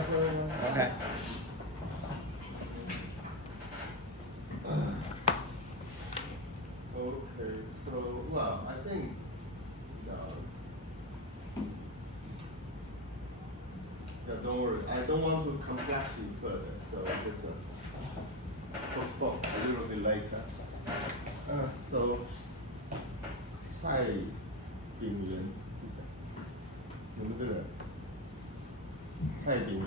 Okay. Okay, so, well, I think, yeah, don't worry, I don't want to come back to you further, so just postpone a little bit later. So, 蔡炳元是谁？你们这个人，蔡炳元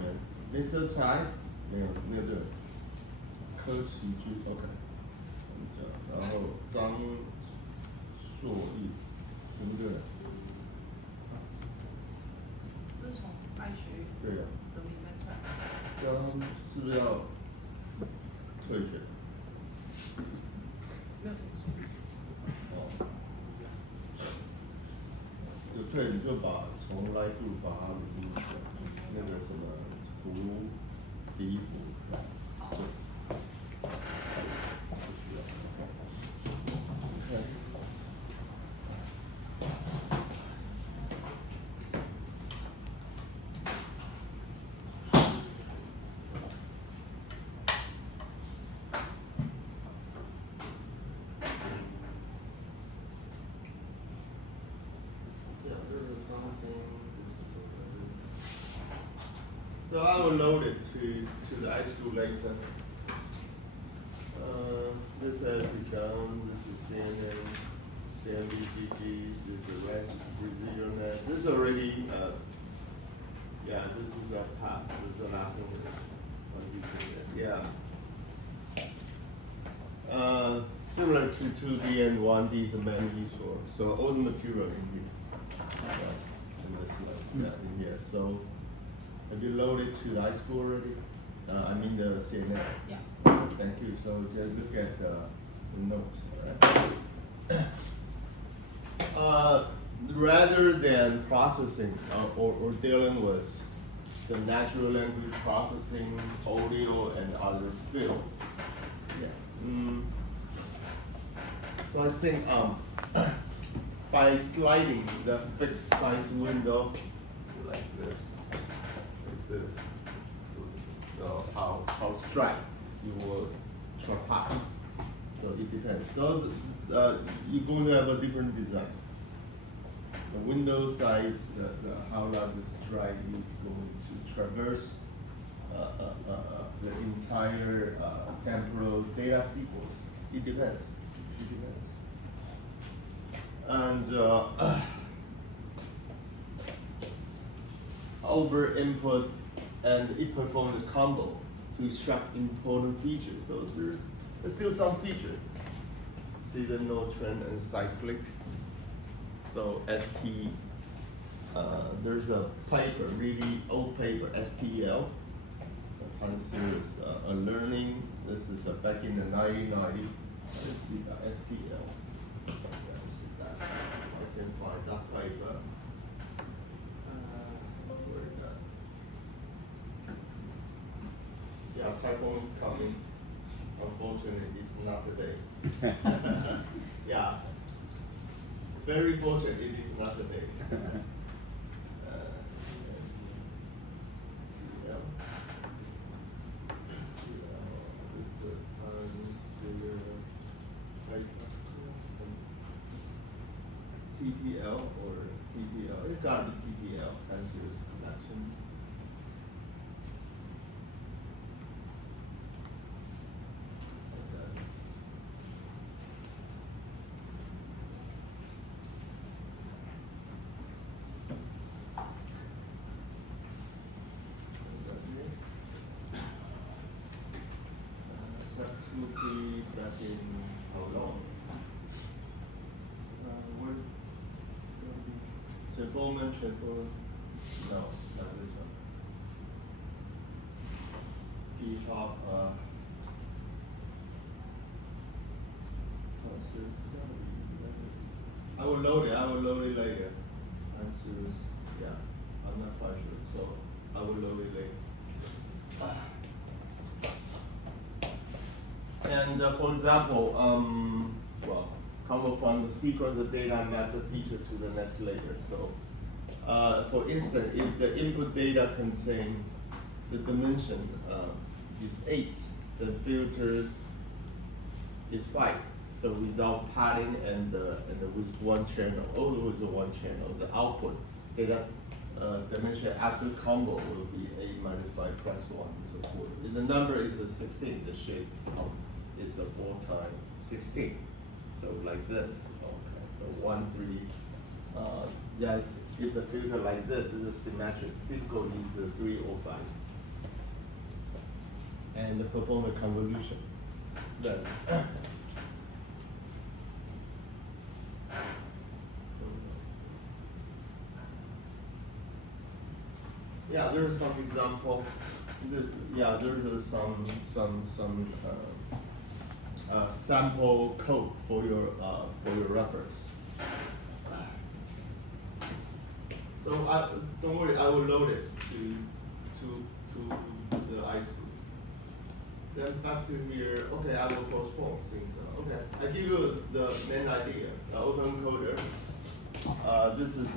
，Mr. 蔡，没有这个，柯奇居 ，OK， 然后张硕义，你们这个人，自从爱学对的，的名单出来，是不是要退选？没有听说。哦，有退你就从来度把它录一下，那个什么胡迪福，不需要。OK。So I will load it to the iSchool later. This has begun, this is CNN, CNBGG, this is Precision Net. This is already, yeah, this is the path, the last one. Yeah. Similar to 2D and 1D is a main issue. So all the material in here. In this in here. So have you loaded to the iSchool already? I mean the CNN. Yeah. Thank you. So just look at the notes. All right. Rather than processing or dealing with the natural language processing, audio, and other field. Yeah. So I think by sliding the fixed size window like this, so how straight you will traverse. So it depends. So you're going to have a different design. The window size, how large the stride you're going to traverse the entire temporal data sequence. It depends. It depends. And over input, and it performs a combo to extract important features. So there's still some feature. See the node trend and cyclic. So ST, there's a paper, really old paper, STL, a time series, a learning. This is back in the 1990s. Let's see that STL. Let's see that. I can find that paper. Where is that? Yeah, typhoon is coming. Unfortunately, it's not today. Yeah. Very fortunate it is not today. Yes. TL. This times the TTL or TTL. It got to be TTL, time series connection. Step 2P back in how long? Transformer. No, not this one. P-top, I will load it later. Answers, yeah, I'm not quite sure, so I will load it later. And for example, well, come from the sequence of data and map the feature to the next layer. So, for instance, if the input data contain the dimension is 8, the filter is 5. So without padding and with one channel, only with one channel, the output data dimension after combo will be 8 minus 5 plus 1 is a quarter. The number is a 16. The shape is a 4 times 16. So like this. Okay. So 1, 3. Yeah. If the filter like this is a symmetric, typical is a 3 or 5. And perform the convolution. Then. Yeah, there's some example. Yeah, there's some sample code for your reference. So don't worry, I will load it to the iSchool. Then back to here. Okay, I will postpone things. Okay, I give you the main idea. The autoencoder. This is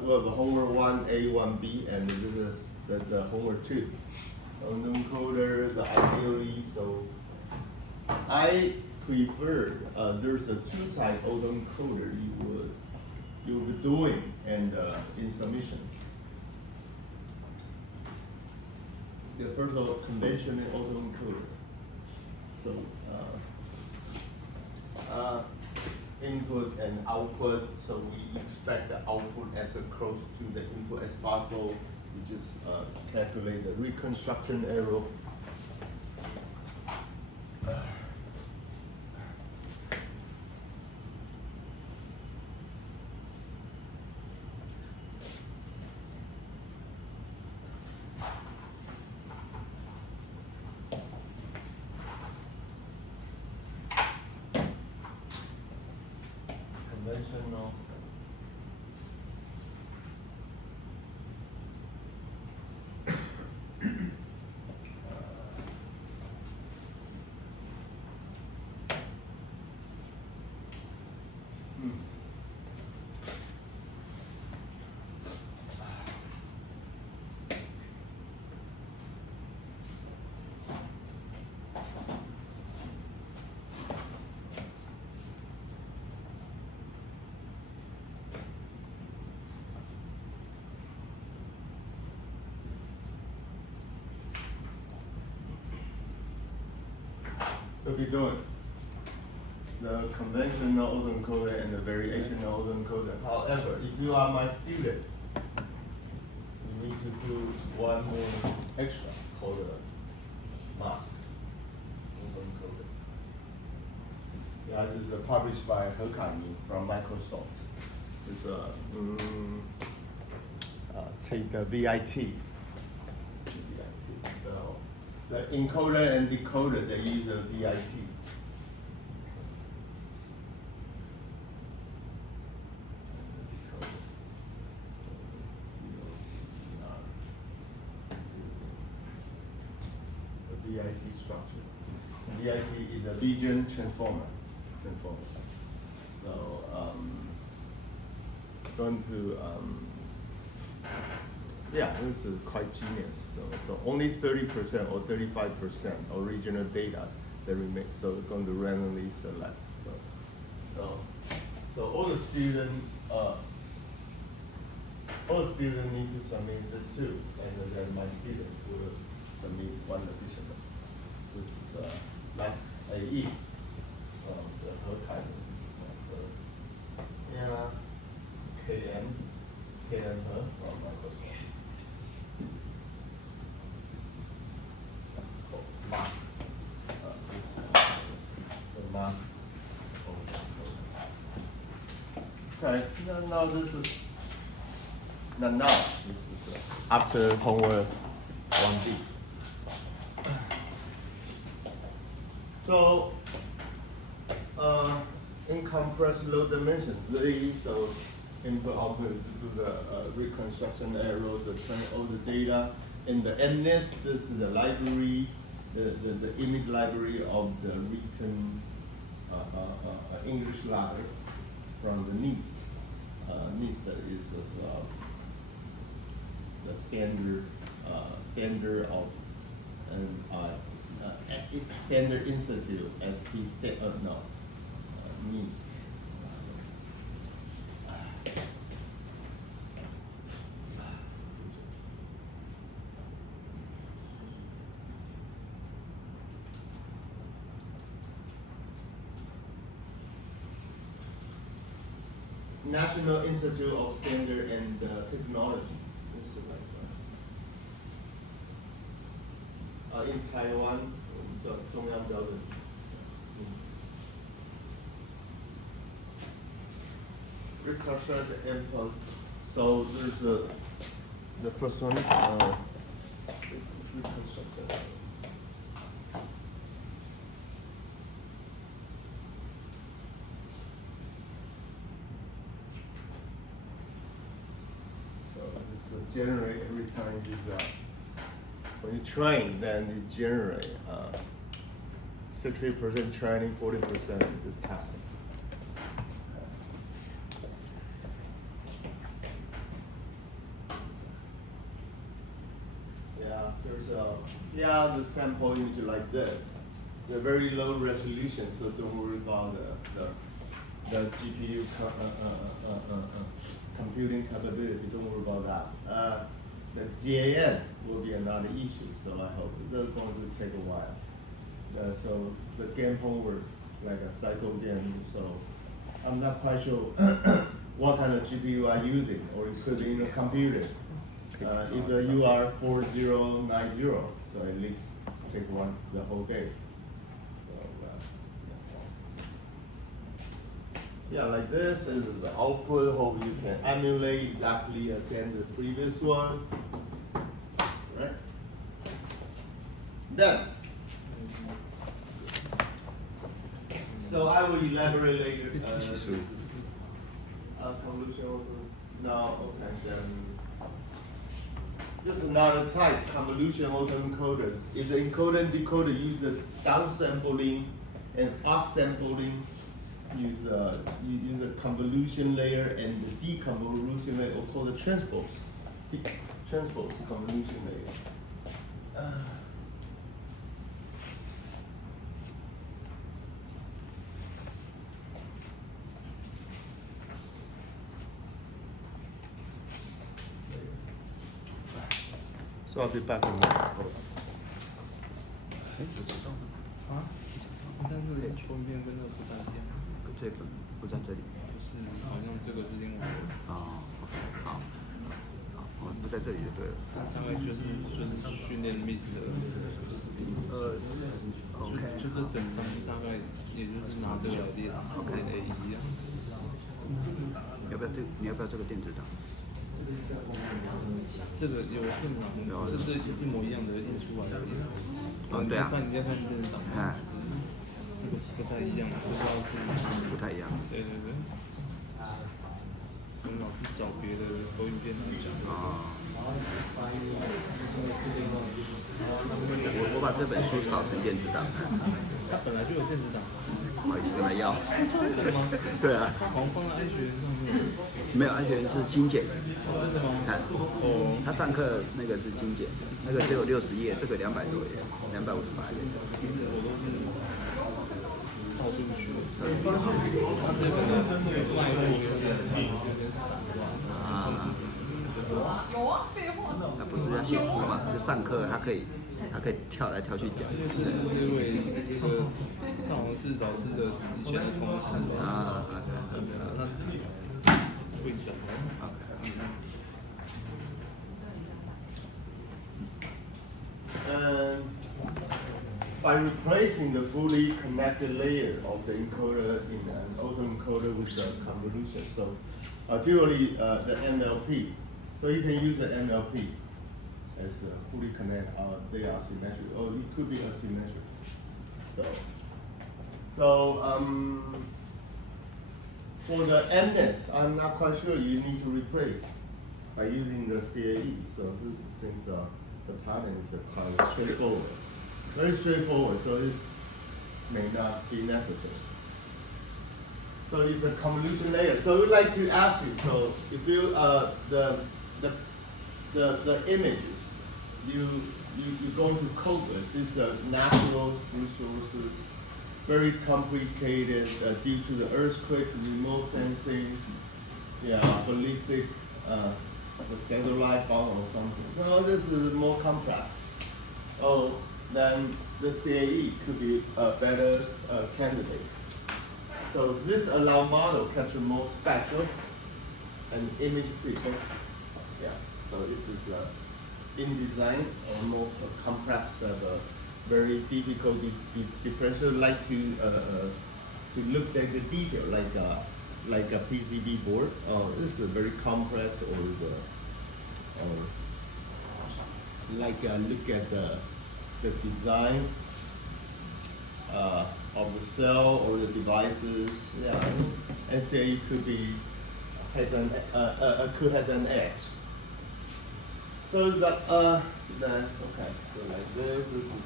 well, the homework 1A, 1B, and this is the homework 2. Autoencoder, the ideally, so I prefer there's a 2-type autoencoder you will be doing and in submission. The first of all, conventional autoencoder. So input and output. So we expect the output as close to the input as possible. We just calculate the reconstruction error. Conventional. So we're doing the conventional autoencoder and the variational autoencoder. However, if you are my student, you need to do one more extra called a mask autoencoder. Yeah, this is published by He from Microsoft. It's take the VIT. The encoder and decoder, they use a VIT. The VIT structure. VIT is a Vision transformer. So going to yeah, this is quite genius. So only 30% or 35% original data that remain. So we're going to randomly select. So all the students need to submit this too, and then my student will submit one additional. This is last AE from the He KM from Microsoft. Mask. This is the mask. Okay, now this is this is after homework 1B. So in compressed low dimension, so input output to do the reconstruction error, to train all the data. In the MNIST, this is the library, the image library of the written English letter from the NIST. NIST is the standard standard of Standard Institute ST NIST. National Institute of Standard and Technology. In Taiwan, 中央标准局。Reconstruct and so there's the first one. Is reconstruct. So this generate every time you when you train, then you generate 60% training, 40% is testing. The sample image like this. They're very low resolution, so don't worry about the GPU computing capability. Don't worry about that. The GAN will be another issue, so I hope that's going to take a while. So the game homework, like a cycle game, so I'm not quite sure what kind of GPU I'm using, or it could be in a computer. If the UR4090, so at least take the whole day. So, like this is the output. Hope you can emulate exactly the same as the previous one. Right? Then, so I will elaborate later. Convolution. No, okay, then. This is another type, convolution autoencoders. It's an encoder and decoder use the downsampling and upsampling. Use the convolution layer and the deconvolution layer, or called the transpose. Transpose convolution layer. So I'll be back in a minute. 啊？但那个桌面跟那个不太一样。这个不在这里。是，好像这个是另外的。哦，好，好，不在这里就对了。大概就是训练 Miss 的。OK。就这整张大概也就是拿这个来练 OK A 一样。你要不要这个电子档？这个有电脑，是一模一样的印出来的。哦，对啊。你再看电脑。哎。不太一样，不知道是。不太一样。对。我们老是找别的投影片来讲。我把这本书扫成电子档。它本来就有电子档。不好意思跟他要。真的吗？对啊。好像放在安学上面。没有，安学是精简。真的吗？看，他上课那个是精简，那个只有60页，这个200多页，258页。我都是到处学。他这个脉络有点散乱。有啊，废话。他不是要写书嘛？就上课他可以跳来跳去讲。这位这个他好像是老师的以前的同事吧？他会讲。And by replacing the fully connected layer of the encoder in an autoencoder with the convolution, so dually the MLP, so you can use the MLP as fully connected. They are symmetric, or it could be asymmetric. So for the MNES, I'm not quite sure. You need to replace by using the CAE. So this since the pattern is quite straightforward, very straightforward. So this may not be necessary. So it's a convolution layer. So we'd like to ask you. So if you the images you're going to code this. It's a natural resources, very complicated due to the earthquake, remote sensing, ballistic, the satellite bomb or something. So this is more complex. Oh, then the CAE could be a better candidate. So this allow model capture more spectral and image free. So, so this is in design or more complex, very difficult differential, like to look at the detail, like a PCB board. This is very complex, or look at the design of the cell or the devices. SAE could has an edge. So that then okay. So like this is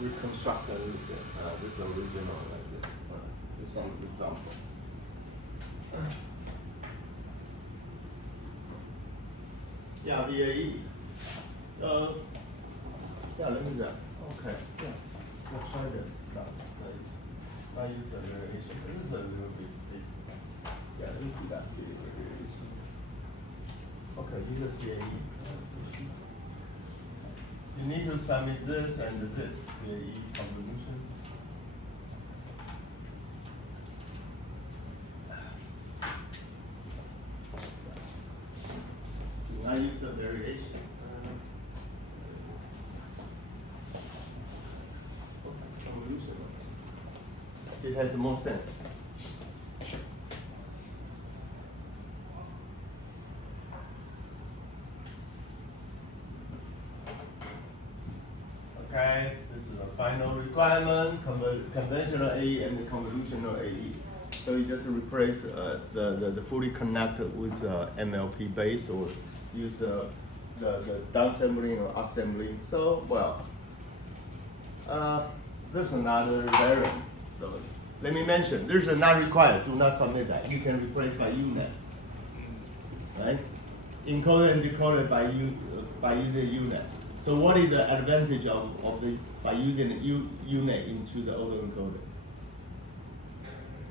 reconstructed. This original like this. This is some example. VAE. Let me that. Okay. Let's try this. I use a variation. This is a little bit big. Let me see that variation. Okay, this is CAE. You need to submit this and this CAE convolution. I use a variation. Convolution. It has more sense. Okay, this is a final requirement, conventional AE and the convolutional AE. So you just replace the fully connected with MLP base, or use the downsampling or assembling. So, well, there's another variant. So let me mention, there's a not required, do not submit that. You can replace by UNet, right? Encoded and decoded by using UNet. So what is the advantage of by using UNet into the autoencoder?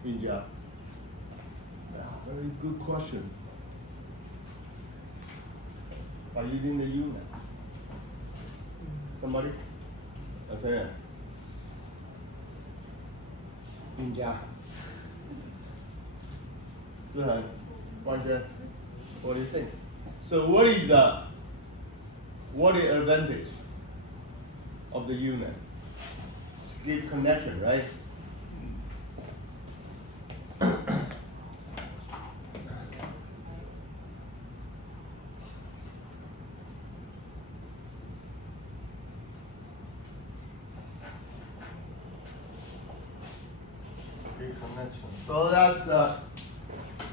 Ninja. Very good question. By using the UNet. Somebody? I'll tell you. Ninja. Zihan, Guanxuan, what do you think? So what is the advantage of the UNet? Skip connection, right? Connection. So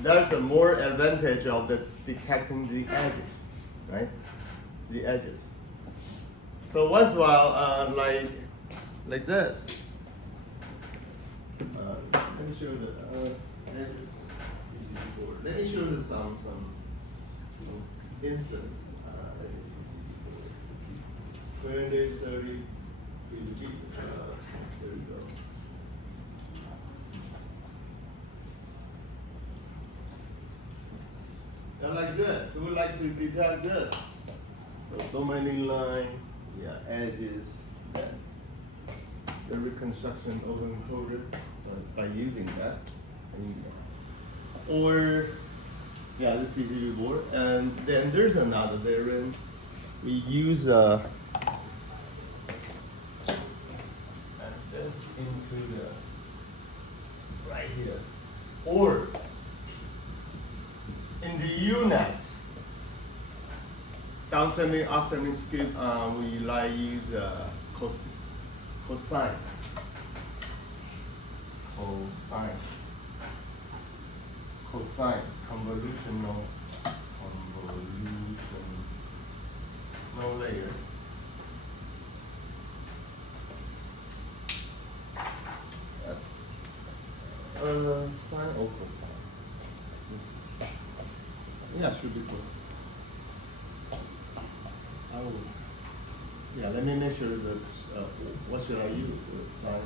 that's a more advantage of the detecting the edges, right? The edges. So once in a while, like this. Let me show the edges. Let me show you some instance. 20, 30, there we go. Like this, we would like to detect this. So many lines, edges, the reconstruction autoencoded by using that. Or, the PCB board. And then there's another variant. We use this into the right here. Or in the UNet, downsampling, upsampling script, we use cosine convolutional layer. Sine or cosine? This is should be cosine. Yeah, let me make sure that, what should I use? Side.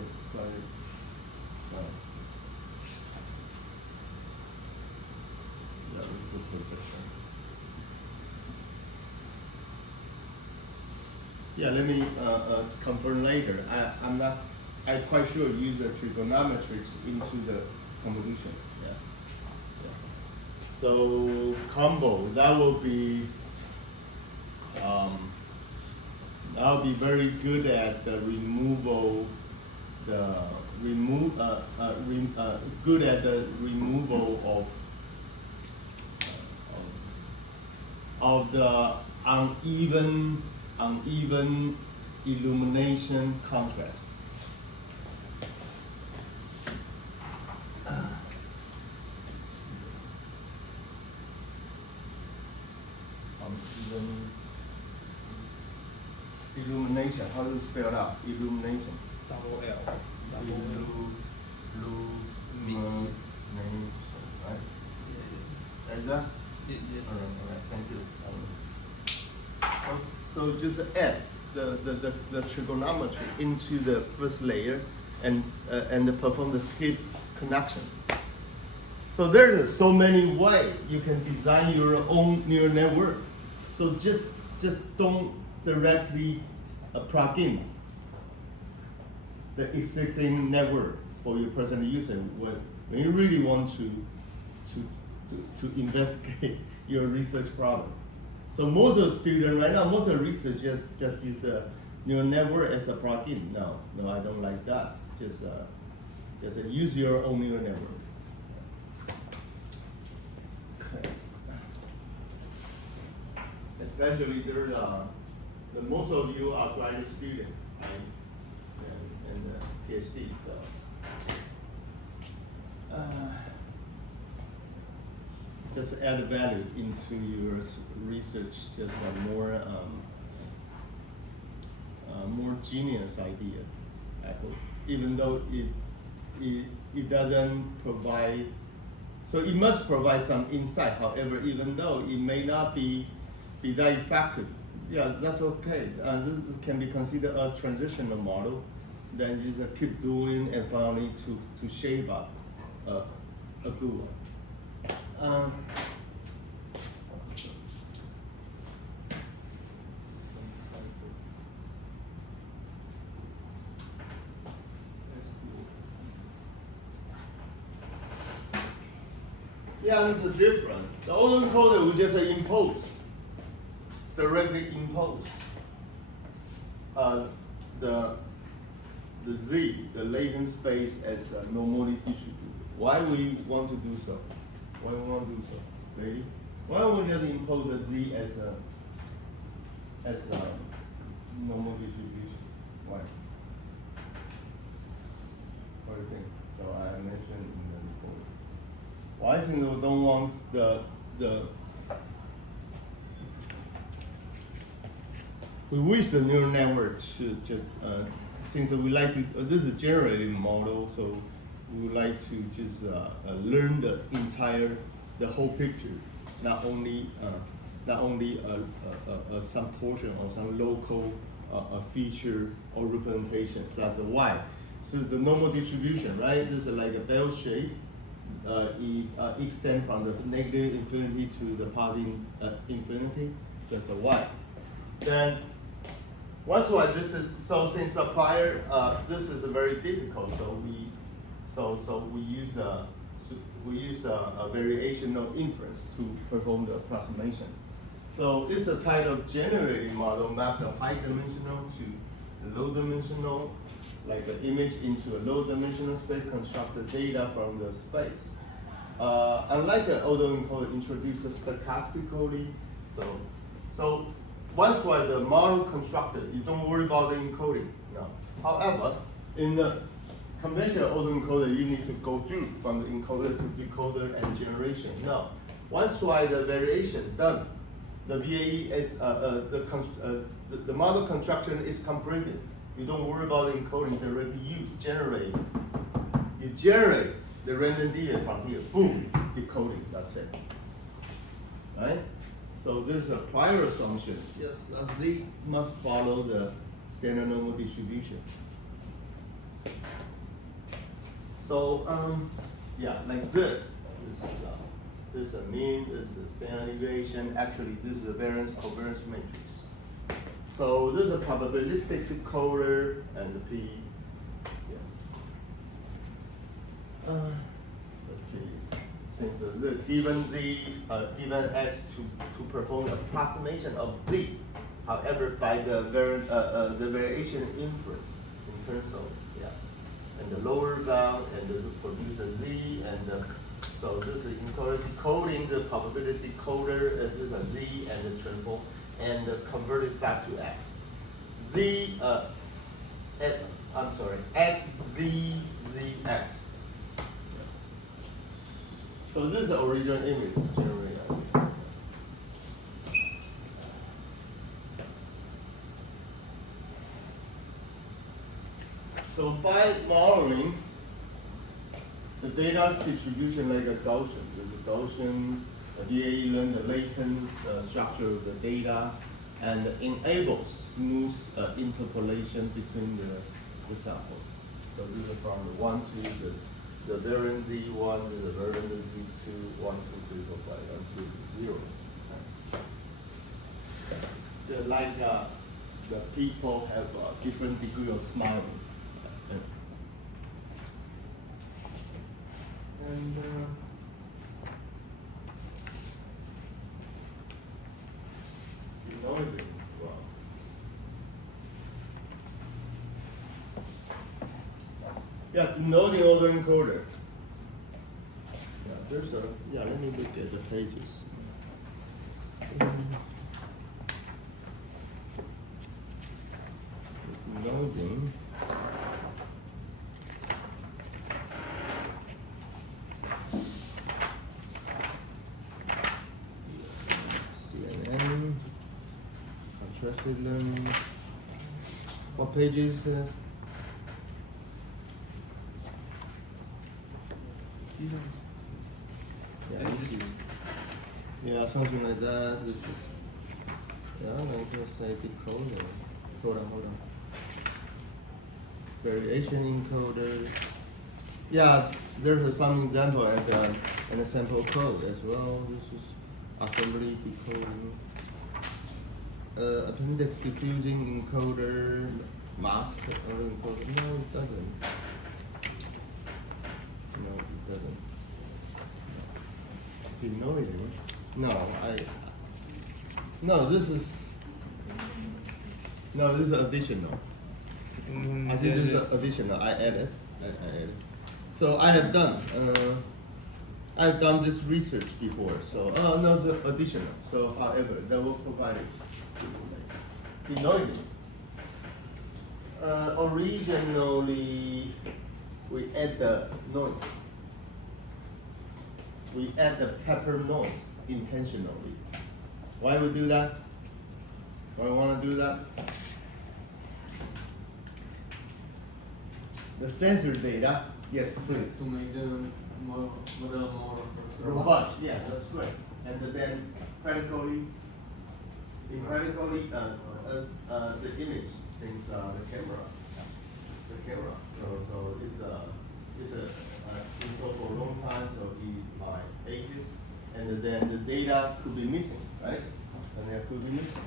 Yeah, this is projection. Yeah, let me confirm later. I'm quite sure use the trigonometrics into the convolution. Yeah. So combo, that will be I'll be very good at the removal, good at the removal of the uneven illumination contrast. Uneven illumination, how do you spell it out? Illumination. double L. Illumination, right? Like that? Yes. Alright, thank you. So just add the trigonometry into the first layer and perform the skip connection. So there's so many ways you can design your own neural network. So just don't directly plug in the existing network for your personal user when you really want to investigate your research problem. So most of the students right now, most of the research just use a neural network as a plugin. No, I don't like that. Just use your own neural network. Okay. Especially there's the most of you are graduate students, right? And PhD, so. Just add value into your research, just a more genius idea, I hope. Even though it doesn't provide, so it must provide some insight. However, even though it may not be that effective, yeah, that's okay. This can be considered a transitional model. Then just keep doing and finally to shape up a good one. Yeah, this is different. The autoencoder will just directly impose the Z, the latent space, as normally distributed. Why we want to do so? Why we want to do so? Ready? Why don't we just impose the Z as a normal distribution? Why? What do you think? So I mentioned in the report. Well, I think we don't want we wish the neural network should just since we like to this is a generative model, so we would like to just learn the whole picture, not only some portion or some local feature or representation. So that's why. So the normal distribution, right? This is like a bell shape. It extends from the negative infinity to the positive infinity. That's a y. Then once why this is so since prior this is very difficult. So we use a variational inference to perform the approximation. So it's a type of generating model mapped of high dimensional to low dimensional, like an image into a low dimensional space, construct the data from the space. Unlike the autoencoder introduces stochastically, so once why the model constructed, you don't worry about the encoding. No. However, in the conventional autoencoder, you need to go through from the encoder to decoder and generation. No. Once why the variation done, the VAE is the model construction is completed. You don't worry about the encoding directly generate. You generate the random data from here, boom, decoding, that's it. Right? So there's a prior assumption, just Z must follow the standard normal distribution. So yeah, like this. This is a mean, this is a standard deviation. Actually, this is a variance covariance matrix. So this is a probabilistic decoder and the P. Yes. Okay. Since the given Z, given X to perform the approximation of Z, however, by the variation inference in terms of and the lower bound and to produce a Z and so this is encoding the probability decoder this is a Z and the transform and convert it back to X. I'm sorry, X Z Z X. So this is the original image generated. So by modeling the data distribution like a Gaussian, there's a Gaussian, VAE learn the latent structure of the data and enables smooth interpolation between the sample. So this is from the 1 to the variant Z1 to the variant Z2, 1, 2, 3, 4, 5, 1, 2, 0. Like the people have a different degree of smiling. And denoising, well. Yeah, denoising autoencoder. Yeah, there's a, yeah, let me look at the pages. Denoising. Contrasted learning. What pages? Yeah, something like that. This is like just say decoder. Hold on. Variation encoder. Yeah, there's some example and a sample code as well. This is assembly decoding. Appendix diffusing encoder, mask encoder. No, it doesn't. No, it doesn't. Denoising? No, this is additional. I think this is additional. I added. So I've done this research before. So no, it's additional. So however, that will provide it. Denoising. Originally, we add the noise. We add the pepper noise intentionally. Why we do that? Why we want to do that? The sensor data. Yes, please. To make the model more Robust. Yeah, that's great. And then practically, the image since the camera. So it's installed for a long time. So it might ages, and then the data could be missing, right? And there could be missing.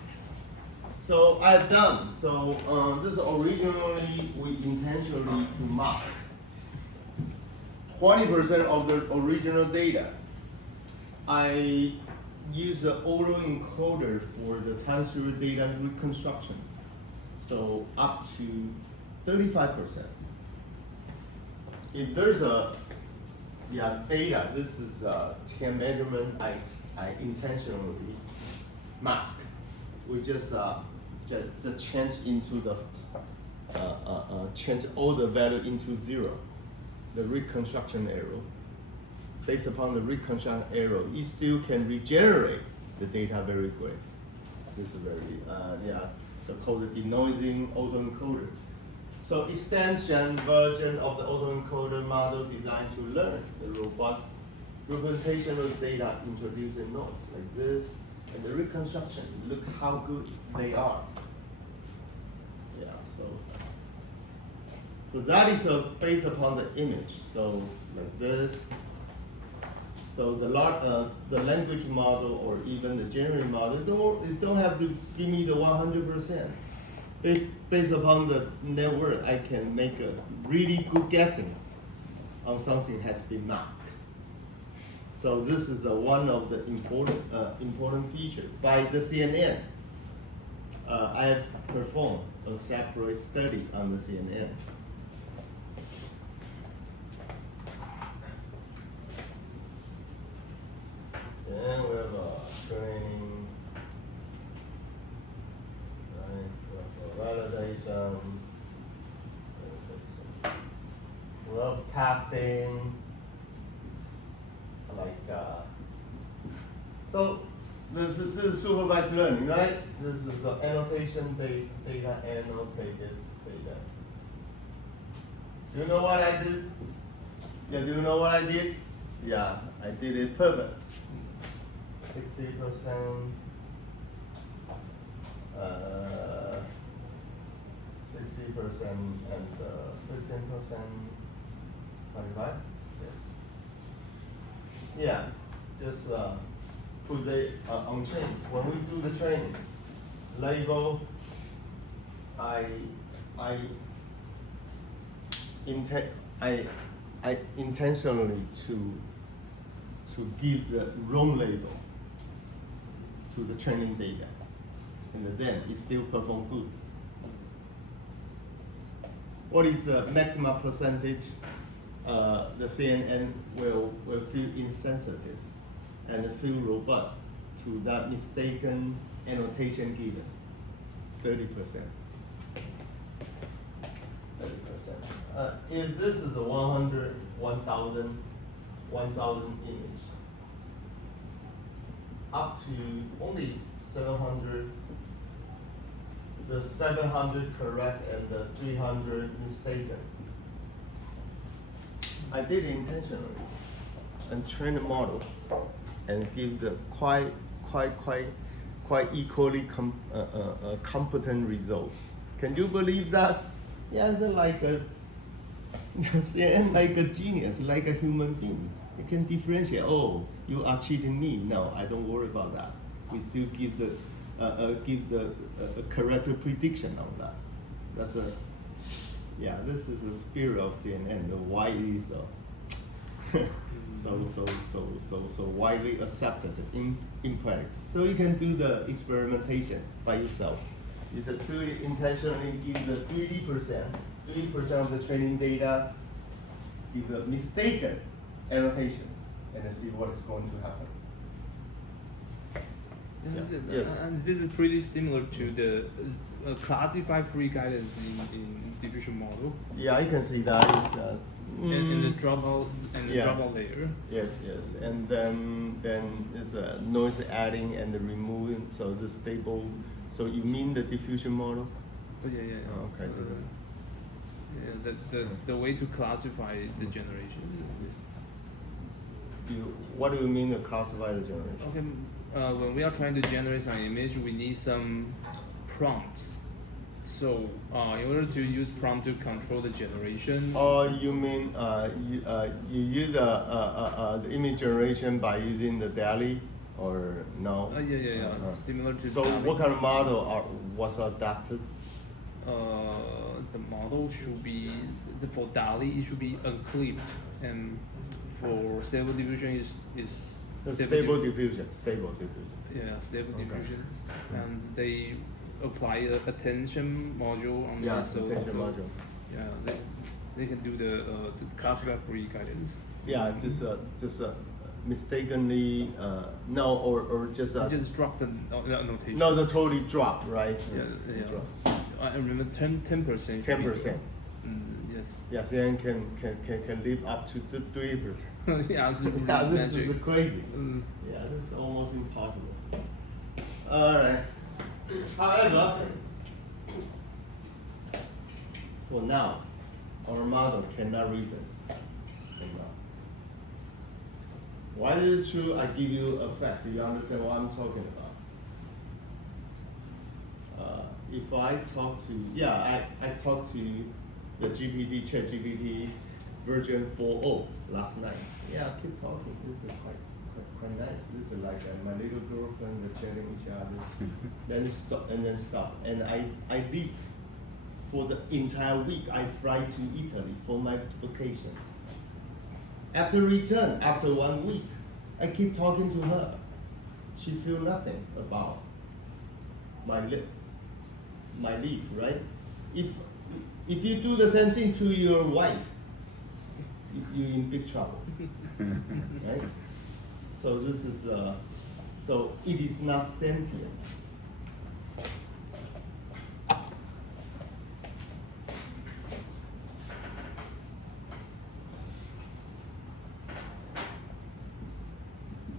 So I've done. So this originally we intentionally to mask 20% of the original data. I use the autoencoder for the time series data reconstruction. So up to 35%. If there's a data, this is 10 measurement I intentionally mask. We just change into the change all the value into 0. The reconstruction error. Based upon the reconstruction error, it still can regenerate the data very quick. This is very so called the denoising autoencoder. So extension version of the autoencoder model designed to learn the robust representation of data introducing noise like this. and the reconstruction. Look how good they are. Yeah, so that is based upon the image. So like this. So the language model or even the generative model don't have to give me the 100%. Based upon the network, I can make a really good guessing on something has been masked. So this is one of the important feature. By the CNN, I have performed a separate study on the CNN. Then we have training, right? We have validation. We have testing. So this is supervised learning, right? This is annotation data, annotated data. Do you know what I did? Yeah, do you know what I did? Yeah, I did it purpose. 60%, 60% and 15%, 25. Yes. Yeah, just put it on change. When we do the training, label, I intentionally to give the wrong label to the training data, and then it still perform good. What is the maximum percentage? The CNN will feel insensitive and feel robust to that mistaken annotation given. 30%. 30%. If this is a 100, 1,000 image, up to only 700, the 700 correct and the 300 mistaken. I did it intentionally and train a model and give the quite equally competent results. Can you believe that? Yeah, it's like a like a genius, like a human being. You can differentiate. Oh, you are cheating me. No, I don't worry about that. We still give the correct prediction on that. That's a. Yeah, this is the spirit of CNN. The why it is so widely accepted in practice. So you can do the experimentation by yourself. You said do it intentionally. Give the 30% of the training data. Give the mistaken annotation, and see what is going to happen. Yeah. Yes. And this is pretty similar to the classify free guidance in diffusion model. Yeah, I can see that is in the dropout and the dropout layer. Yes, and then is noise adding and the removing. So the stable. So you mean the diffusion model? Oh, yeah. Oh, okay. The way to classify the generation. What do you mean to classify the generation? Okay, when we are trying to generate an image, we need some prompt. So in order to use prompt to control the generation. Oh, you mean you use the image generation by using the DALL-E or no? Yeah. Similar to. So DALL-E. what kind of model was adapted? The model should be for DALL-E it should be unclipped, and for stable diffusion is stable diffusion. Yeah, stable diffusion, and they apply a attention module on that. So attention module. Yeah, they can do the classify free guidance. Yeah, just mistakenly no or just just drop the annotation. No, the totally drop, right? Yeah. Drop. I remember 10%. 10%. Yes. Yes, then can live up to 3%. Yeah, this is crazy. Yeah, this is almost impossible. All right. However, for now, our model cannot reason. Why is it true? I give you a fact. Do you understand what I'm talking about? if I talk to, I talked to the ChatGPT version 4.0 last night. Yeah, keep talking. This is quite nice. This is like my little girlfriend, we're chatting each other. then stop. And I leave for the entire week. I fly to Italy for my vacation. After return, after 1 week, I keep talking to her. She feel nothing about my leave, right? If you do the same thing to your wife, you're in big trouble, right? So this is so it is not sentient.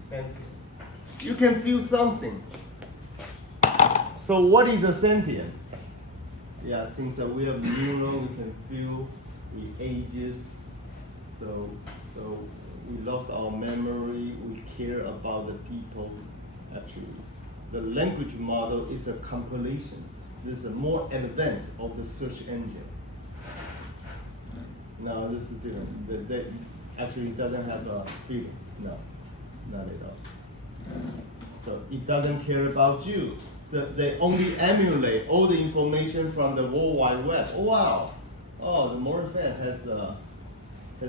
Sentience. You can feel something. So what is the sentient? Yeah, since we have neuron, we can feel the ages. So we lost our memory. We care about the people. Actually, the language model is a compilation. This is a more advanced of the search engine. No, this is different. That actually doesn't have a feeling. No, not at all. So it doesn't care about you. So they only emulate all the information from the World Wide Web. Oh, wow! Oh, the Morris Fan has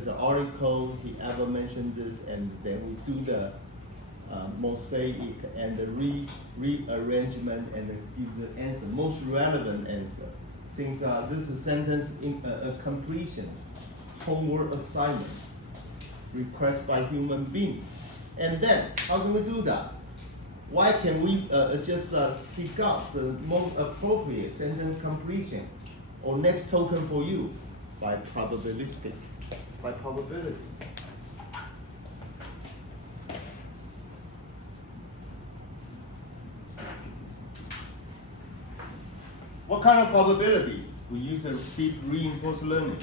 an article. He ever mentioned this, and then we do the mosaic and the rearrangement and then give the answer, most relevant answer. Since this is sentence in a completion, homework assignment, request by human beings. And then, how can we do that? Why can we just seek out the most appropriate sentence completion or next token for you? By probabilistic, by probability. What kind of probability? We use a deep reinforced learning.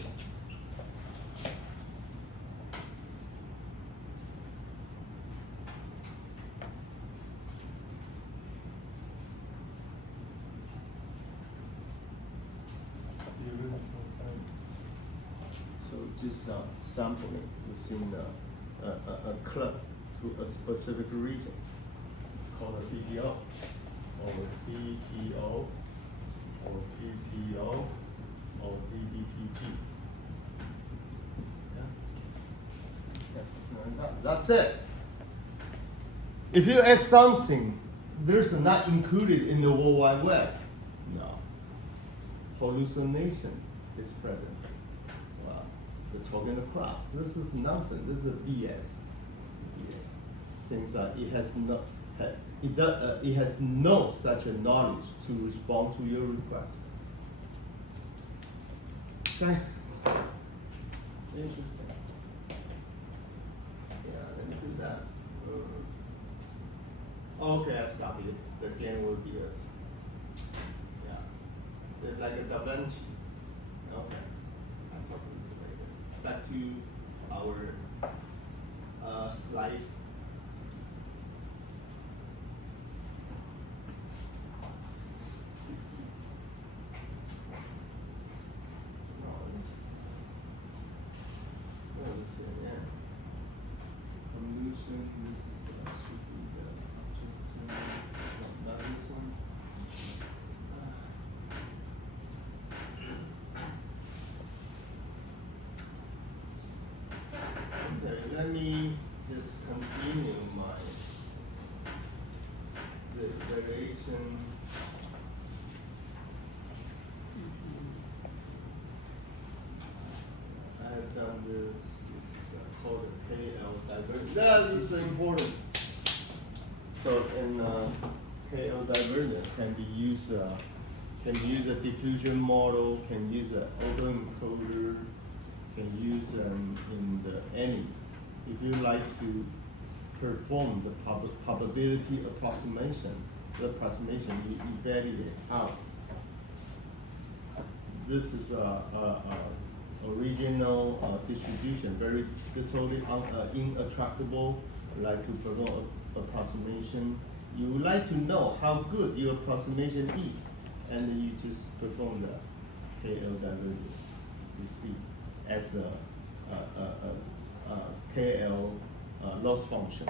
So just sampling within a club to a specific region. It's called a PPO, or PPO, or PPO, or DDPG. Yeah. That's it. If you add something, there's not included in the World Wide Web. No. Hallucination is present. Wow. We're talking the craft. This is nonsense. This is BS. BS. Since it has no such a knowledge to respond to your request. Okay. Interesting. Yeah, let me do that. Okay, I stop it. The game will be like a Da Vinci. Okay, I'll talk this later. Back to our slide. Convolution, this is should be the not this one. Okay, let me just continue my variation. I have done this. This is called a KL divergence. That is important. So in KL divergence can be used. Can use a diffusion model. Can use an autoencoder. Can use in any. If you like to perform the probability approximation, you evaluate out. This is a original distribution, very totally inattractable. Like to perform approximation. You would like to know how good your approximation is, and then you just perform the KL divergence. You see, as a KL loss function.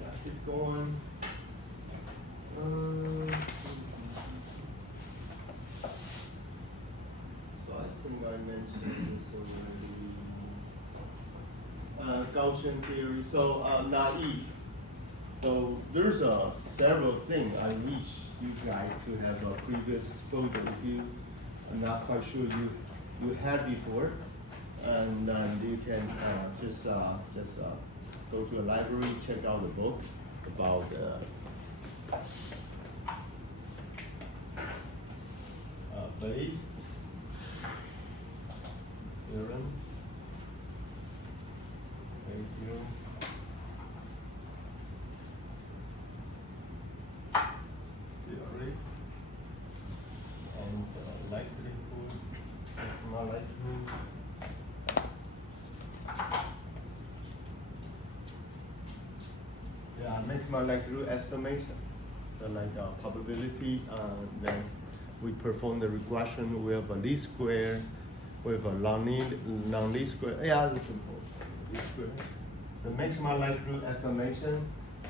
Yeah, keep going. So I think I mentioned this already. Gaussian theory. So naive. So there's several things I wish you guys to have a previous exposure if you are not quite sure you had before, and you can just go to a library, check out the book about Bayes, Aaron, thank you. Theory and likelihood, maximal likelihood. Yeah, maximal likelihood estimation, probability. Then we perform the regression with a least square, with a non-least square. Yeah, it's simple. Least square. The maximal likelihood estimation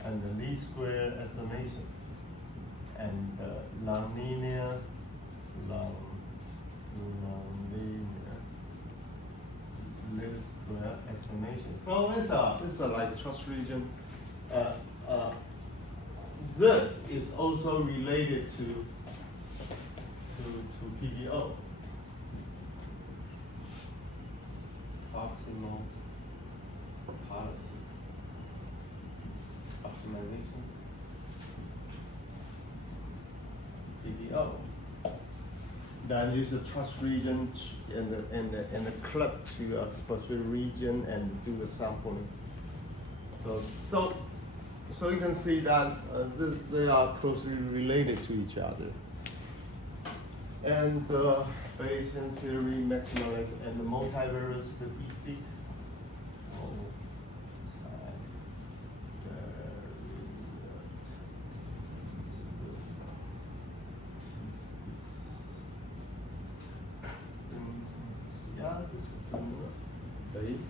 and the least square estimation, and the nonlinear least square estimation. So it's a like trust region. This is also related to PDO, proximal policy optimization, PDO. Then use the trust region and the club to a specific region and do the sampling. So you can see that they are closely related to each other. And Bayesian theory, maximal and the multivariate statistic. Yeah, this is the Bayes.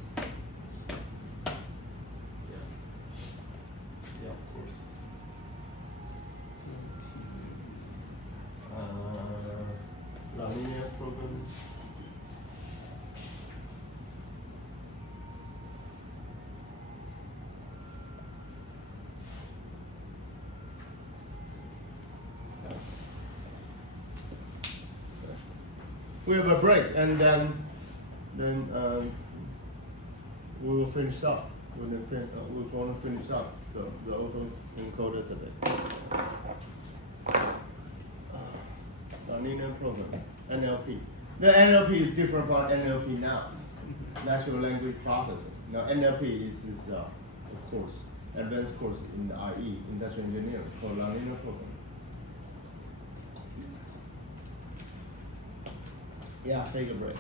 Yeah, of course. Linear program. We have a break, and then we will finish up. We're going to finish up the auto encoder today. Linear program, NLP. The NLP is different from NLP now. Natural language processing. Now NLP is a course, advanced course in the IE, industrial engineering, called linear program. Yeah, take a break.